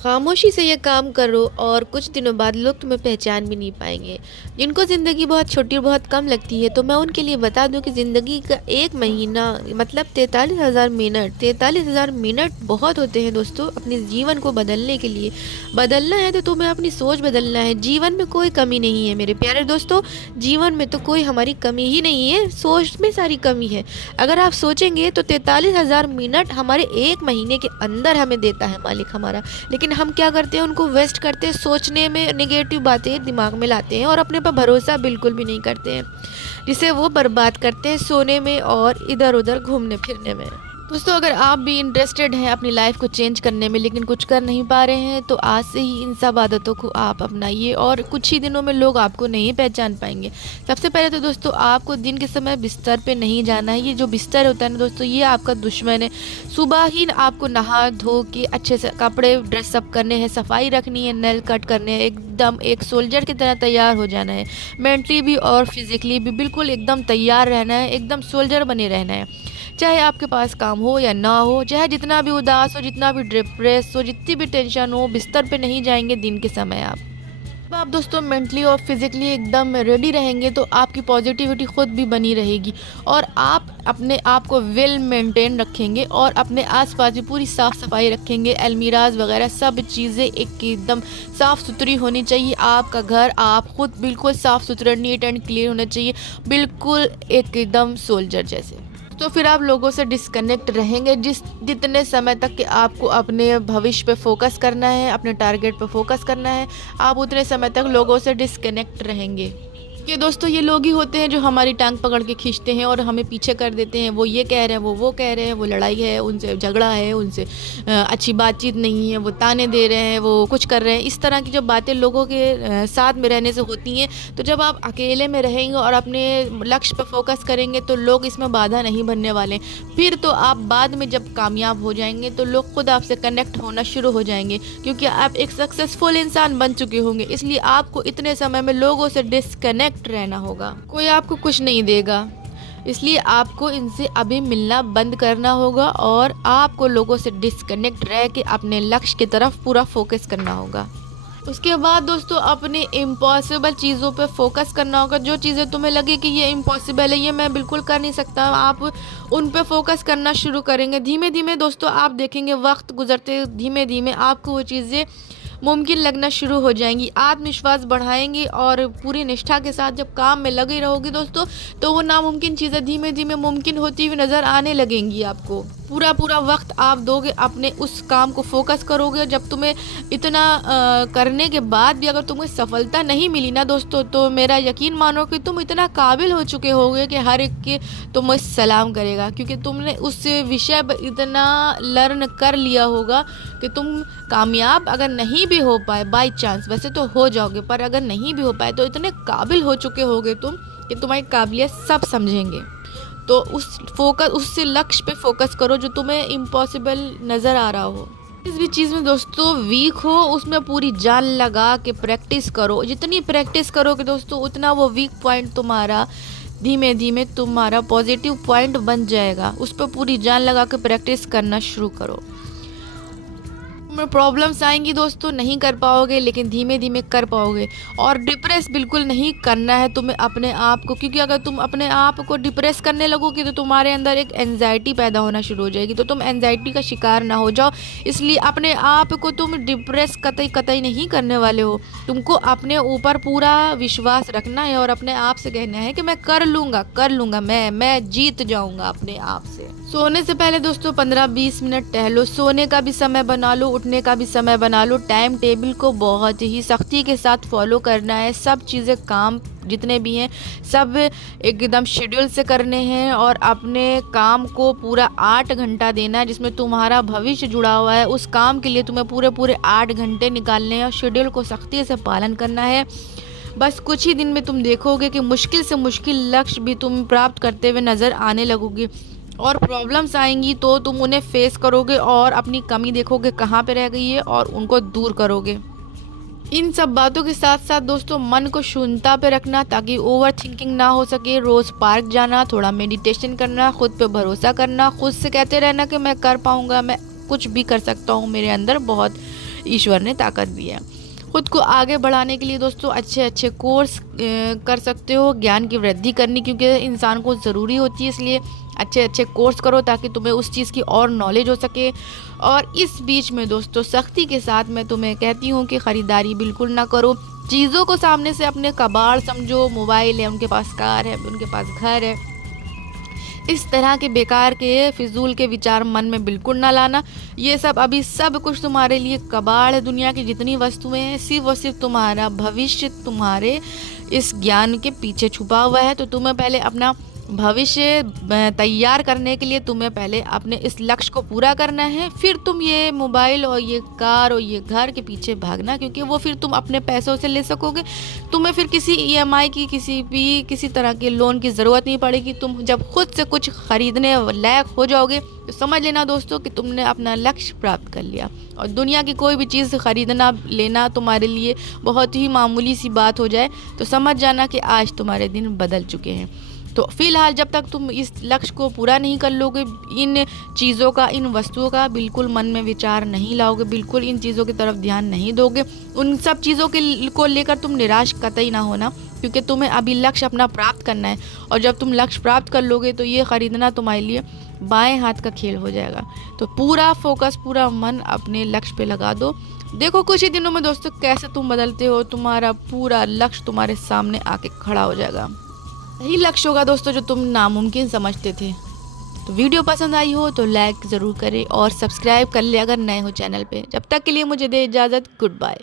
खामोशी से ये काम करो और कुछ दिनों बाद लोग तुम्हें पहचान भी नहीं पाएंगे। जिनको ज़िंदगी बहुत छोटी और बहुत कम लगती है, तो मैं उनके लिए बता दूं कि ज़िंदगी का एक महीना मतलब 43,000 मिनट। 43,000 मिनट बहुत होते हैं दोस्तों अपने जीवन को बदलने के लिए। बदलना है तो तुम्हें अपनी सोच बदलना है। जीवन में कोई कमी नहीं है मेरे प्यारे दोस्तों। जीवन में तो कोई हमारी कमी ही नहीं है, सोच में सारी कमी है। अगर आप सोचेंगे तो 43,000 मिनट हमारे एक महीने के अंदर हमें देता है मालिक हमारा। लेकिन हम क्या करते हैं, उनको वेस्ट करते हैं, सोचने में नेगेटिव बातें दिमाग में लाते हैं और अपने पर भरोसा बिल्कुल भी नहीं करते हैं, जिसे वो बर्बाद करते हैं सोने में और इधर उधर घूमने फिरने में। दोस्तों, अगर आप भी इंटरेस्टेड हैं अपनी लाइफ को चेंज करने में लेकिन कुछ कर नहीं पा रहे हैं, तो आज से ही इन सब आदतों को आप अपनाइए और कुछ ही दिनों में लोग आपको नहीं पहचान पाएंगे। सबसे पहले तो दोस्तों, आपको दिन के समय बिस्तर पे नहीं जाना है। ये जो बिस्तर होता है ना दोस्तों, ये आपका दुश्मन है। सुबह ही आपको नहा धो के अच्छे से कपड़े ड्रेसअप करने हैं, सफाई रखनी है, नेल कट करने हैं, एकदम एक सोल्जर की तरह तैयार हो जाना है। मेंटली भी और फिजिकली भी बिल्कुल एकदम तैयार रहना है, एकदम सोल्जर बने रहना है। चाहे आपके पास काम हो या ना हो, चाहे जितना भी उदास हो, जितना भी डिप्रेस हो, जितनी भी टेंशन हो, बिस्तर पे नहीं जाएंगे दिन के समय आप। जब आप दोस्तों मेंटली और फिजिकली एकदम रेडी रहेंगे तो आपकी पॉजिटिविटी खुद भी बनी रहेगी और आप अपने आप को वेल मेंटेन रखेंगे और अपने आसपास भी पूरी साफ़ सफाई रखेंगे। अलमीराज वगैरह सब चीज़ें एकदम साफ़ सुथरी होनी चाहिए। आपका घर, आप खुद बिल्कुल साफ़ सुथरा, नीट एंड क्लीन होना चाहिए, बिल्कुल एकदम सोल्जर जैसे। तो फिर आप लोगों से डिस्कनेक्ट रहेंगे जितने समय तक कि आपको अपने भविष्य पे फोकस करना है, अपने टारगेट पे फोकस करना है, आप उतने समय तक लोगों से डिस्कनेक्ट रहेंगे। कि दोस्तों, ये लोग ही होते हैं जो हमारी टांग पकड़ के खींचते हैं और हमें पीछे कर देते हैं। वो ये कह रहे हैं, वो कह रहे हैं, वो लड़ाई है, उनसे झगड़ा है, उनसे अच्छी बातचीत नहीं है, वो ताने दे रहे हैं, वो कुछ कर रहे हैं। इस तरह की जो बातें लोगों के साथ में रहने से होती हैं। तो जब आप अकेले में रहेंगे और अपने लक्ष्य पर फोकस करेंगे तो लोग इसमें बाधा नहीं बनने वाले। फिर तो आप बाद में जब कामयाब हो जाएंगे तो लोग खुद आपसे कनेक्ट होना शुरू हो जाएंगे, क्योंकि आप एक सक्सेसफुल इंसान बन चुके होंगे। इसलिए आपको इतने समय में लोगों से डिस्कनेक्ट रहना होगा। कोई आपको कुछ नहीं देगा, इसलिए आपको इनसे अभी मिलना बंद करना होगा और आपको लोगों से डिस्कनेक्ट रह के अपने लक्ष्य की तरफ पूरा फोकस करना होगा। उसके बाद दोस्तों, अपने इम्पॉसिबल चीज़ों पे फोकस करना होगा। जो चीज़ें तुम्हें लगे कि ये इम्पॉसिबल है, ये मैं बिल्कुल कर नहीं सकता, आप उन पे फोकस करना शुरू करेंगे। धीमे धीमे दोस्तों आप देखेंगे वक्त गुजरते धीमे धीमे आपको वो चीज़ें मुमकिन लगना शुरू हो जाएंगी। आत्मविश्वास बढ़ाएंगे और पूरी निष्ठा के साथ जब काम में लगे रहोगे दोस्तों, तो वो नामुमकिन चीज़ें धीमे धीमे मुमकिन होती हुई नज़र आने लगेंगी। आपको पूरा वक्त आप दोगे, अपने उस काम को फोकस करोगे। जब तुम्हें इतना करने के बाद भी अगर तुम्हें सफलता नहीं मिली ना दोस्तों, तो मेरा यकीन मानो कि तुम इतना काबिल हो चुके होगे कि हर एक के तुम्हें सलाम करेगा, क्योंकि तुमने उस विषय पर इतना लर्न कर लिया होगा कि तुम कामयाब अगर नहीं भी हो पाए, बाई चांस, वैसे तो हो जाओगे, पर अगर नहीं भी हो पाए तो इतने काबिल हो चुके होगे तुम कि तुम्हारी काबिलियत सब समझेंगे। तो उससे लक्ष्य पे फोकस करो जो तुम्हें इम्पॉसिबल नज़र आ रहा हो। इस भी चीज़ में दोस्तों वीक हो, उसमें पूरी जान लगा के प्रैक्टिस करो। जितनी प्रैक्टिस करोगे दोस्तों, उतना वो वीक पॉइंट तुम्हारा धीमे धीमे तुम्हारा पॉजिटिव पॉइंट बन जाएगा। उस पर पूरी जान लगा के प्रैक्टिस करना शुरू करो। में प्रॉब्लम्स आएंगी दोस्तों, नहीं कर पाओगे, लेकिन धीमे धीमे कर पाओगे। और डिप्रेस बिल्कुल नहीं करना है तुम्हें अपने आप को, क्योंकि अगर तुम अपने आप को डिप्रेस करने लगोगे तो तुम्हारे अंदर एक एंजाइटी पैदा होना शुरू हो जाएगी। तो तुम एंजाइटी का शिकार ना हो जाओ, इसलिए अपने आप को तुम डिप्रेस कतई नहीं करने वाले हो। तुमको अपने ऊपर पूरा विश्वास रखना है और अपने आप से कहना है कि मैं कर लूँगा, मैं जीत जाऊँगा अपने आप से। सोने से पहले दोस्तों 15-20 मिनट टहलो। सोने का भी समय बना लो, उठने का भी समय बना लो। टाइम टेबल को बहुत ही सख्ती के साथ फॉलो करना है। सब चीज़ें, काम जितने भी हैं सब एकदम शेड्यूल से करने हैं और अपने काम को पूरा 8 घंटा देना है, जिसमें तुम्हारा भविष्य जुड़ा हुआ है। उस काम के लिए तुम्हें पूरे 8 घंटे निकालने हैं और शेड्यूल को सख्ती से पालन करना है। बस कुछ ही दिन में तुम देखोगे कि मुश्किल से मुश्किल लक्ष्य भी तुम प्राप्त करते हुए नज़र आने लगोगे। और प्रॉब्लम्स आएंगी तो तुम उन्हें फेस करोगे और अपनी कमी देखोगे कहाँ पे रह गई है और उनको दूर करोगे। इन सब बातों के साथ साथ दोस्तों मन को शून्यता पे रखना ताकि ओवर थिंकिंग ना हो सके। रोज़ पार्क जाना, थोड़ा मेडिटेशन करना, खुद पे भरोसा करना, खुद से कहते रहना कि मैं कर पाऊँगा, मैं कुछ भी कर सकता हूँ, मेरे अंदर बहुत ईश्वर ने ताकत दी है। खुद को आगे बढ़ाने के लिए दोस्तों अच्छे अच्छे कोर्स कर सकते हो, ज्ञान की वृद्धि करनी क्योंकि इंसान को ज़रूरी होती है, इसलिए अच्छे अच्छे कोर्स करो ताकि तुम्हें उस चीज़ की और नॉलेज हो सके। और इस बीच में दोस्तों सख्ती के साथ मैं तुम्हें कहती हूँ कि ख़रीदारी बिल्कुल ना करो। चीज़ों को सामने से अपने कबाड़ समझो, मोबाइल है, उनके पास कार है, उनके पास घर है, इस तरह के बेकार के फिजूल के विचार मन में बिल्कुल ना लाना। ये सब अभी सब कुछ तुम्हारे लिए कबाड़ है। दुनिया की जितनी वस्तुएं हैं सिर्फ और सिर्फ तुम्हारा भविष्य तुम्हारे इस ज्ञान के पीछे छुपा हुआ है। तो तुम्हें पहले अपना भविष्य तैयार करने के लिए तुम्हें पहले अपने इस लक्ष्य को पूरा करना है, फिर तुम ये मोबाइल और ये कार और ये घर के पीछे भागना, क्योंकि वो फिर तुम अपने पैसों से ले सकोगे। तुम्हें फिर किसी ईएमआई की किसी तरह के लोन की ज़रूरत नहीं पड़ेगी। तुम जब खुद से कुछ खरीदने लायक हो जाओगे तो समझ लेना दोस्तों कि तुमने अपना लक्ष्य प्राप्त कर लिया। और दुनिया की कोई भी चीज़ खरीदना लेना तुम्हारे लिए बहुत ही मामूली सी बात हो जाए तो समझ जाना कि आज तुम्हारे दिन बदल चुके हैं। तो फिलहाल जब तक तुम इस लक्ष्य को पूरा नहीं कर लोगे, इन चीज़ों का, इन वस्तुओं का बिल्कुल मन में विचार नहीं लाओगे, बिल्कुल इन चीज़ों की तरफ ध्यान नहीं दोगे, उन सब चीज़ों को लेकर तुम निराश कतई ना होना, क्योंकि तुम्हें अभी लक्ष्य अपना प्राप्त करना है। और जब तुम लक्ष्य प्राप्त कर लोगे तो ये ख़रीदना तुम्हारे लिए बाएं हाथ का खेल हो जाएगा। तो पूरा फोकस, पूरा मन अपने लक्ष्य पे लगा दो। देखो कुछ ही दिनों में दोस्तों कैसे तुम बदलते हो, तुम्हारा पूरा लक्ष्य तुम्हारे सामने आके खड़ा हो जाएगा। यही लक्ष्य होगा दोस्तों जो तुम नामुमकिन समझते थे। तो वीडियो पसंद आई हो तो लाइक ज़रूर करें और सब्सक्राइब कर ले अगर नए हो चैनल पे। जब तक के लिए मुझे दे इजाज़त, गुड बाय।